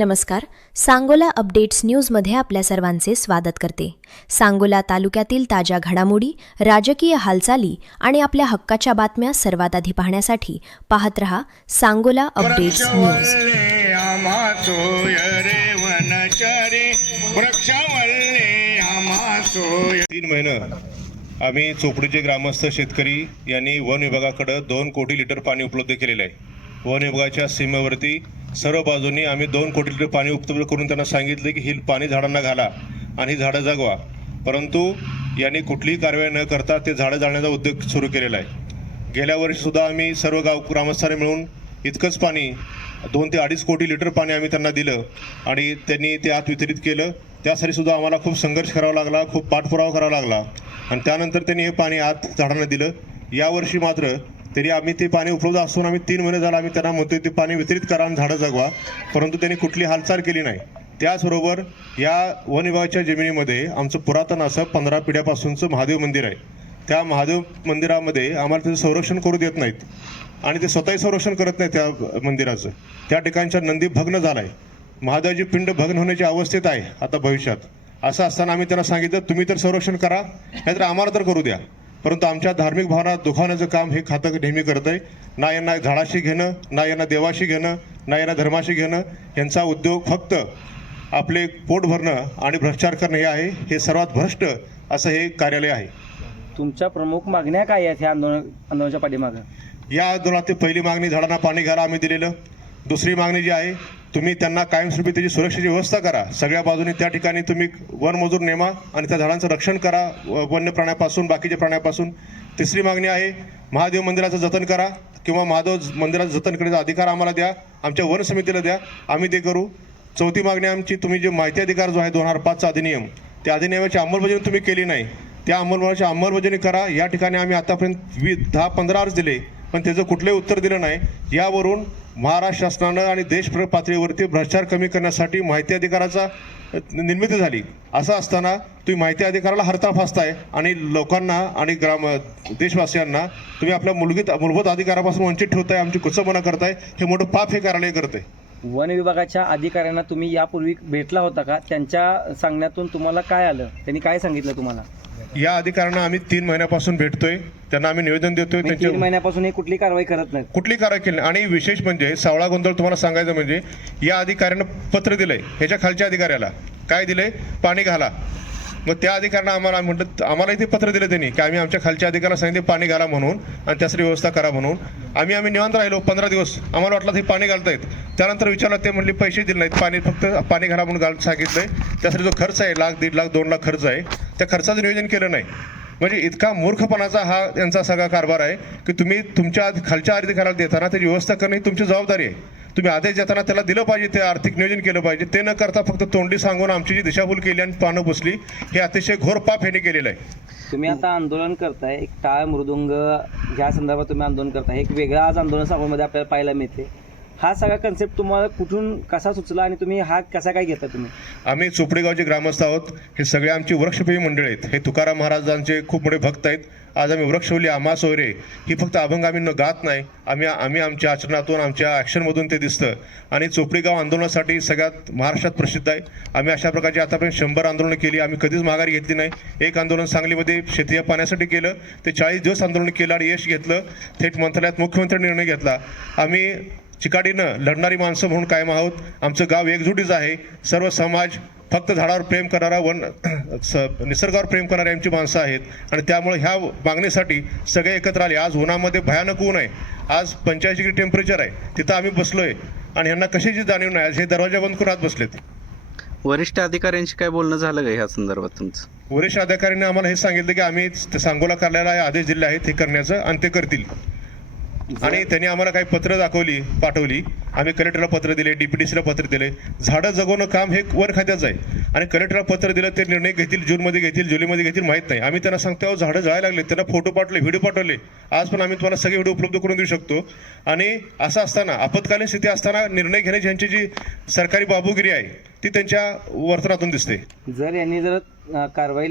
नमस्कार. सांगोला अपडेट्स न्यूजमध्ये आपल्या सर्वांचे स्वागत करते. सांगोला तालुक्यातील ताज्या घडामोडी, राजकीय हालचाली आणि आपल्या हक्काच्या बातम्या सर्वात आधी पाहण्यासाठी पाहत रहा सांगोला अपडेट्स न्यूज. 3 महिने आम्ही चोपडीचे ग्रामस्थ शेतकरी यांनी वन विभागाकडे 2 कोटी लिटर पाणी उपलब्ध केलेले आहे. वन विभागाच्या सीमेवरती सर्व बाजूंनी आम्ही 2 कोटी लिटर पाणी उपलब्ध करून त्यांना सांगितले की ही पाणी झाडांना घाला आणि ही झाडं जगवा. परंतु यांनी कुठलीही कारवाई न करता ते झाडं जाळण्याचा उद्योग सुरू केलेला आहे. गेल्या वर्षीसुद्धा आम्ही सर्व ग्रामस्थांनी मिळून इतकंच पाणी 2 ते 2.5 कोटी लिटर पाणी आम्ही त्यांना दिलं आणि त्यांनी ते आत वितरित केलं. त्यासाठी सुद्धा आम्हाला खूप संघर्ष करावा लागला, खूप पाठपुरावा करावा लागला आणि त्यानंतर त्यांनी हे पाणी आत झाडांना दिलं. यावर्षी मात्र तरी आम्ही ते पाणी उपलब्ध असून आम्ही 3 महिने झाला आम्ही त्यांना म्हणतोय ते पाणी वितरित करा आणि झाडं जगवा, परंतु त्यांनी कुठली हालचाल केली नाही. त्याचबरोबर या वन विभागाच्या जमिनीमध्ये आमचं पुरातन असं 15 पिढ्यापासूनचं महादेव मंदिर आहे. त्या महादेव मंदिरामध्ये आम्हाला त्याचं संरक्षण करू देत नाहीत आणि ते स्वतःही संरक्षण करत नाही त्या मंदिराचं. त्या ठिकाणच्या नंदी भग्न झाला आहे. महादेवाची पिंड भग्न होण्याच्या अवस्थेत आहे आता भविष्यात. असं असताना आम्ही त्यांना सांगितलं तुम्ही तर संरक्षण करा नाहीतर आम्हाला तर करू द्या, परंतु आमच्या धार्मिक भावना दुखावण्याचं काम हे खातं नेहमी करत आहे. ना यांना झाडाशी घेणं, ना यांना देवाशी घेणं, ना यांना धर्माशी घेणं. यांचा उद्योग फक्त आपले पोट भरणं आणि भ्रष्टाचार करणं हे आहे. हे सर्वात भ्रष्ट असं हे कार्यालय आहे. तुमच्या प्रमुख मागण्या काय आहेत ह्या आंदोलनाच्या पाठीमागं? या आंदोलनात पहिली मागणी झाडांना पाणी घाला आम्ही दिलेलं. दुसरी मागणी जी आहे तुम्ही त्यांना कायमस्वरूपी त्याची सुरक्षेची व्यवस्था करा. सगळ्या बाजूनी त्या ठिकाणी तुम्ही वनमजूर नेमा आणि त्या झाडांचं रक्षण करा वन्य प्राण्यापासून, बाकीच्या प्राण्यापासून. तिसरी मागणी आहे महादेव मंदिराचं जतन करा किंवा महादेव मंदिराचं जतन करण्याचा अधिकार आम्हाला द्या, आमच्या वन समितीला द्या, आम्ही ते करू. चौथी मागणी आमची तुम्ही जे माहिती अधिकार जो आहे 2005चा अधिनियम, त्या अधिनियमाची अंमलबजावणी तुम्ही केली नाही, त्या अंमलबजावणी करा. या ठिकाणी आम्ही आतापर्यंत 10-15 अर्ज दिले पण त्याचं कुठलंही उत्तर दिलं नाही. यावरून महाराष्ट्र शासनानं आणि देश पातळीवरती भ्रष्टाचार कमी करण्यासाठी माहिती अधिकाराचा निर्मिती झाली. असं असताना तुम्ही माहिती अधिकाराला हरता फासताय आणि लोकांना आणि देशवासियांना तुम्ही आपल्या मूलभूत अधिकारापासून वंचित ठेवताय, आमची कुचंबना करताय. हे मोठं पाप हे कार्यालय करतंय. वन विभागाच्या अधिकाऱ्यांना तुम्ही यापूर्वी भेटला होता का? त्यांच्या सांगण्यातून तुम्हाला काय आलं? त्यांनी काय सांगितलं तुम्हाला? या अधिकाऱ्यांना आम्ही 3 महिन्यापासून भेटतोय, त्यांना आम्ही निवेदन देतोय. 3 महिन्यापासून हे कुठली कारवाई करत नाही, कुठली कारवाई केली. आणि विशेष म्हणजे सावळा गोंधळ तुम्हाला सांगायचं म्हणजे या अधिकाऱ्यानं पत्र दिलंय ह्याच्या खालच्या अधिकाऱ्याला. काय दिलंय? पाणी घाला. मग त्या अधिकाऱ्यांना आम्हाला म्हणलं, आम्हाला इथे पत्र दिलं त्यांनी की आम्ही आमच्या खालच्या अधिकाऱ्याला सांगितले पाणी घाला म्हणून आणि त्यासाठी व्यवस्था करा म्हणून. आम्ही निवांत राहिलो 15 दिवस. आम्हाला वाटलं हे पाणी घालतायत. त्यानंतर विचारलं ते म्हणले पैसे दिले नाहीत, पाणी फक्त पाणी घाला म्हणून सांगितलंय. त्यासाठी जो खर्च आहे 1,00,000, 1.5 लाख, 2 लाख खर्च आहे, त्या खर्चाचं नियोजन केलं नाही. म्हणजे इतका मूर्खपणाचा हा यांचा सगळा कारभार आहे की तुम्ही तुमच्या खालच्या अधिकाऱ्याला देताना त्याची व्यवस्था करणं ही तुमची जबाबदारी आहे. तुम्ही आदेश देताना त्याला दिलं पाहिजे, ते आर्थिक नियोजन केलं पाहिजे. ते न करता फक्त तोंडी सांगून आमची जी दिशाभूल केली आणि पानं पुसली, हे अतिशय घोर पाप ह्याने केलेलं आहे. तुम्ही आता आंदोलन करताय, एक टाळ मृदुंग ह्या संदर्भात तुम्ही आंदोलन करताय. एक वेगळा आज आंदोलन सांगोलमध्ये आपल्याला पाहायला मिळते. हा सगळा कन्सेप्ट तुम्हाला कुठून कसा सुचला आणि तुम्ही हा कसा काय घेता? तुम्ही आम्ही चोपडी गावचे ग्रामस्थ आहोत. हे सगळे आमची वृक्षप्रेमी मंडळी आहेत. हे तुकाराम महाराजांचे खूप मोठे भक्त आहेत. आज आम्ही वृक्षवल्ली आम्हा सोयरे ही फक्त अभंग आम्ही गात नाही, आम्ही आमच्या आचरणातून, आमच्या ॲक्शनमधून ते दिसतं. आणि चोपडी गाव आंदोलनासाठी सगळ्यात महाराष्ट्रात प्रसिद्ध आहे. आम्ही अशा प्रकारची आतापर्यंत 100 आंदोलनं केली. आम्ही कधीच माघारी घेतली नाही. एक आंदोलन सांगलीमध्ये शेतीच्या पाण्यासाठी केलं, ते 40 दिवस आंदोलन केलं आणि यश घेतलं. थेट मंत्रालयात मुख्यमंत्री निर्णय घेतला. आम्ही चिकाटीनं लढणारी माणसं म्हणून कायम आहोत. आमचं गाव एकजुटीच आहे. सर्व समाज फक्त झाडावर प्रेम करणारा, निसर्गावर प्रेम करणारी आमची माणसं आहेत आणि त्यामुळे ह्या मागणीसाठी सगळे एकत्र आले. आज उन्हामध्ये भयानक ऊन आहे, आज 85 डिग्री टेम्परेचर आहे. तिथं आम्ही बसलोय आणि यांना कशाची जाणीव नाही. हे दरवाजा बंद करून आत बसलेत. वरिष्ठ अधिकाऱ्यांशी काय बोलणं झालं का ह्या संदर्भात तुमचं? वरिष्ठ अधिकाऱ्यांनी आम्हाला हे सांगितलं की आम्ही सांगोला कार्यालयाला आदेश दिले आहेत हे करण्याचं आणि ते करतील. आणि त्यांनी आम्हाला काही पत्र पाठवली. आम्ही कलेक्टरला पत्र दिले, DPTCला पत्र दिले. झाडं जगवणं काम हे वन खात्याचं आहे आणि कलेक्टरला पत्र दिलं. ते निर्णय घेतील, जूनमध्ये घेतील, जुलैमध्ये घेतील, माहीत नाही. आम्ही त्यांना सांगतो झाडं जायला लागले, त्यांना फोटो पाठवले, व्हिडिओ पाठवले. आज पण आम्ही तुम्हाला सगळे व्हिडिओ उपलब्ध करून देऊ शकतो. आणि असं असताना, आपत्कालीन स्थिती असताना निर्णय घेण्याची यांची जी सरकारी बाबूगिरी आहे ती त्यांच्या वर्तनातून दिसते. जर यांनी कारवाई